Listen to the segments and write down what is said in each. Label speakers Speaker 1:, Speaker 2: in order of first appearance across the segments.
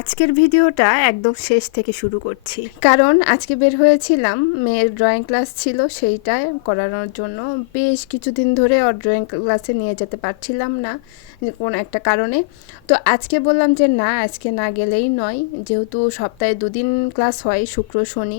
Speaker 1: আজকের ভিডিওটা একদম শেষ থেকে শুরু করছি। কারণ আজকে বের হয়েছিলাম, মেয়ের ড্রয়িং ক্লাস ছিল সেইটা করানোর জন্য। বেশ কিছুদিন ধরে ওর ড্রয়িং ক্লাসে নিয়ে যেতে পারছিলাম না কোন একটা কারণে। তো আজকে বললাম যে না, আজকে না গেলেই নয়। যেহেতু সপ্তাহে দুদিন ক্লাস হয়, শুক্র, শনি।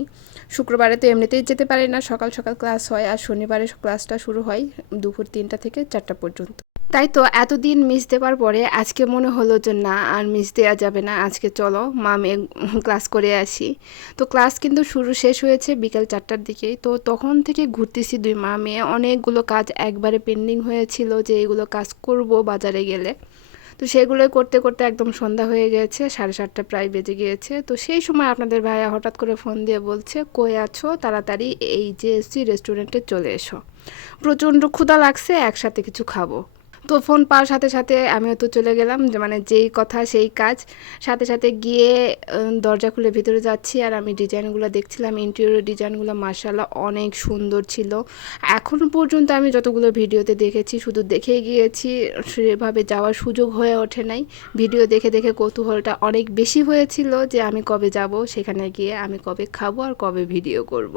Speaker 1: শুক্রবারে তো এমনিতেই যেতে পারি না, সকাল সকাল ক্লাস হয় আর শনিবারে ক্লাসটা শুরু হয় দুপুর তিনটা থেকে চারটা পর্যন্ত। তাই তো এতদিন মিস দেওয়ার পরে আজকে মনে হলো যে না, আর মিস দেওয়া যাবে না, আজকে চলো মা মেয়ে ক্লাস করে আসি। তো ক্লাস কিন্তু শুরু শেষ হয়েছে বিকাল চারটার দিকেই। তো তখন থেকে ঘুরতেছি দুই মা মেয়ে অনেকগুলো কাজ একবারে পেন্ডিং হয়েছিল যে এগুলো কাজ করব বাজারে গেলে। তো সেগুলোই করতে করতে একদম সন্ধ্যা হয়ে গেছে, সাড়ে সাতটা প্রায় বেজে গিয়েছে। তো সেই সময় আপনাদের ভাইয়া হঠাৎ করে ফোন দিয়ে বলছে, কই আছো? তাড়াতাড়ি এই যে এসছি রেস্টুরেন্টে চলে এসো। প্রচণ্ড ক্ষুধা লাগছে, একসাথে কিছু খাব। তো ফোন পাওয়ার সাথে সাথে আমিও তো চলে গেলাম, যে মানে যেই কথা সেই কাজ। সাথে সাথে গিয়ে দরজা খুলে ভিতরে যাচ্ছি আর আমি ডিজাইনগুলো দেখছিলাম, ইন্টেরিয়র ডিজাইনগুলো মার্শাল্লাহ অনেক সুন্দর ছিল। এখন পর্যন্ত আমি যতগুলো ভিডিওতে দেখেছি, শুধু দেখে গিয়েছি, সেভাবে যাওয়ার সুযোগ হয়ে ওঠে নাই। ভিডিও দেখে দেখে কৌতূহলটা অনেক বেশি হয়েছিল যে আমি কবে যাব, সেখানে গিয়ে আমি কবে খাব আর কবে ভিডিও করব।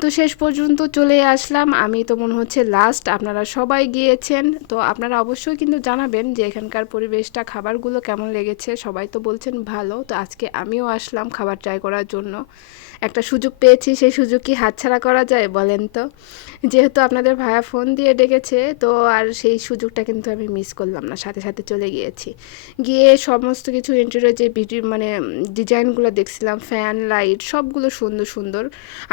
Speaker 1: তো শেষ পর্যন্ত চলে আসলাম। আমি তো মনে হচ্ছে লাস্ট আপনারা সবাই গিয়েছেন। তো আপনারা অবশ্যই কিন্তু জানাবেন যে এখানকার পরিবেশটা, খাবারগুলো কেমন লেগেছে। সবাই তো বলছেন ভালো, তো আজকে আমিও আসলাম খাবার ট্রাই করার জন্য। একটা সুযোগ পেয়েছি, সেই সুযোগ কি হাতছাড়া করা যায়, বলেন তো। যেহেতু আপনাদের ভায়া ফোন দিয়ে ডেকেছে, তো আর সেই সুযোগটা কিন্তু আমি মিস করলাম না, সাথে সাথে চলে গিয়েছি। গিয়ে সমস্ত কিছু ইন্টেরিয়র যে ভিডিও মানে ডিজাইনগুলো দেখছিলাম ফ্যান লাইট সবগুলো সুন্দর সুন্দর।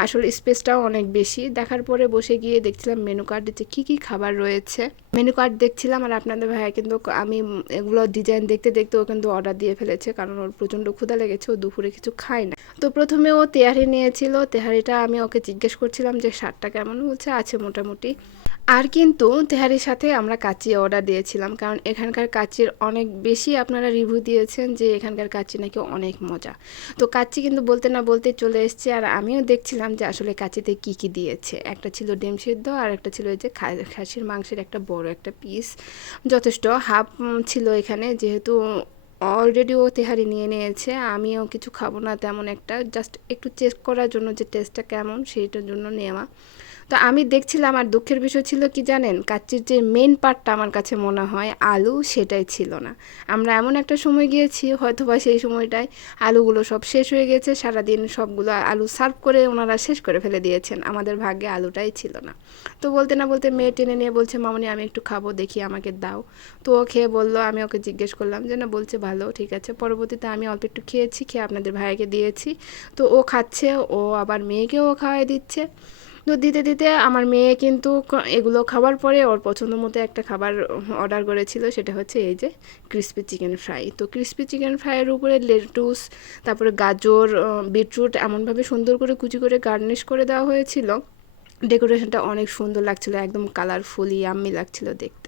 Speaker 1: আসলে স্পেসটাও অনেক বেশি। দেখার পরে বসে গিয়ে দেখছিলাম মেনু কার্ডে যে কী কী খাবার রয়েছে। মেনু কার্ড দেখছিলাম আর আপনাদের ভাইয়া কিন্তু আমি এগুলো ডিজাইন দেখতে দেখতে ও কিন্তু অর্ডার দিয়ে ফেলেছে, কারণ ওর প্রচণ্ড ক্ষুধা লেগেছে, ও দুপুরে কিছু খায় না। তো প্রথমে ও তেহারি নিয়েছিল, তেহারিটা আমি ওকে জিজ্ঞেস করছিলাম যে, শার্টটা কেমন বলছে আছে মোটামুটি। আর কিন্তু তেহারির সাথে আমরা কাচি অর্ডার দিয়েছিলাম, কারণ এখানকার কাচির অনেক বেশি আপনারা রিভিউ দিয়েছেন যে এখানকার কাচি নাকি অনেক মজা। তো কাচি কিন্তু বলতে না বলতে চলে এসছে, আর আমিও দেখছিলাম যে আসলে কাচিতে কি কি দিয়েছে। একটা ছিল ডিম সিদ্ধ, আর একটা ছিল যে খাসির মাংসের একটা বড় একটা পিস যথেষ্ট হাফ ছিল এখানে, যেহেতু অলরেডি ও তেহারি নিয়ে নিয়েছে, আমিও কিছু খাব না তেমন একটা জাস্ট একটু চেক করার জন্য যে টেস্টটা কেমন, সেইটার জন্য নেওয়া। তো আমি দেখছিলাম আর দুঃখের বিষয় ছিল কি জানেন? কাচ্চির যে মেন পার্টটা আমার কাছে মনে হয়, আলু সেটাই ছিল না। আমরা এমন একটা সময় গিয়েছি হয়তো বা সেই সময়টায় আলুগুলো সব শেষ হয়ে গেছে, সারাদিন সবগুলো আলু সার্ভ করে ওনারা শেষ করে ফেলে দিয়েছেন। আমাদের ভাগ্যে আলুটাই ছিল না। তো বলতে না বলতে মেয়ে টেনে নিয়ে বলছে, মামনি, আমি একটু খাব, দেখি আমাকে দাও। তো ও খেয়ে বলল, আমি ওকে জিজ্ঞেস করলাম যে, না, বলছে ভালো, ঠিক আছে। পরবর্তীতে আমি অল্প একটু খেয়েছি, খেয়ে আপনাদের ভাইকে দিয়েছি। তো ও খাচ্ছে, ও আবার মেয়েকেও খাওয়াই দিচ্ছে। তো দিতে দিতে আমার মেয়ে কিন্তু এগুলো খাওয়ার পরে ওর পছন্দ মতো একটা খাবার অর্ডার করেছিল, সেটা হচ্ছে এই যে ক্রিস্পি চিকেন ফ্রাই তো ক্রিস্পি চিকেন ফ্রাইয়ের উপরে লেটুস তারপরে গাজর বিটরুট এমনভাবে সুন্দর করে কুচি করে গার্নিশ করে দেওয়া হয়েছিল। ডেকোরেশনটা অনেক সুন্দর লাগছিল, একদম কালারফুলি ইয়াম্মি লাগছিল দেখতে।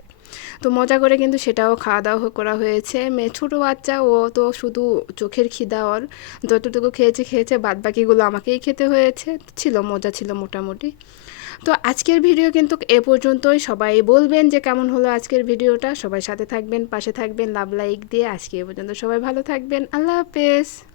Speaker 1: তো মজা করে কিন্তু সেটাও খাওয়া দাওয়া করা হয়েছে। মেয়ে ছোটো বাচ্চা, ও তো শুধু চোখের খিদা ওর। যতটুকু খেয়েছে খেয়েছে বাদ বাকিগুলো আমাকেই খেতে হয়েছে। ছিল, মজা ছিল মোটামুটি। তো আজকের ভিডিও কিন্তু এ পর্যন্তই। সবাই বলবেন যে কেমন হলো আজকের ভিডিওটা। সবাই সাথে থাকবেন, পাশে থাকবেন, লাভ লাইক দিয়ে। আজকে এ পর্যন্ত সবাই ভালো থাকবেন। আল্লাহ হাফেজ।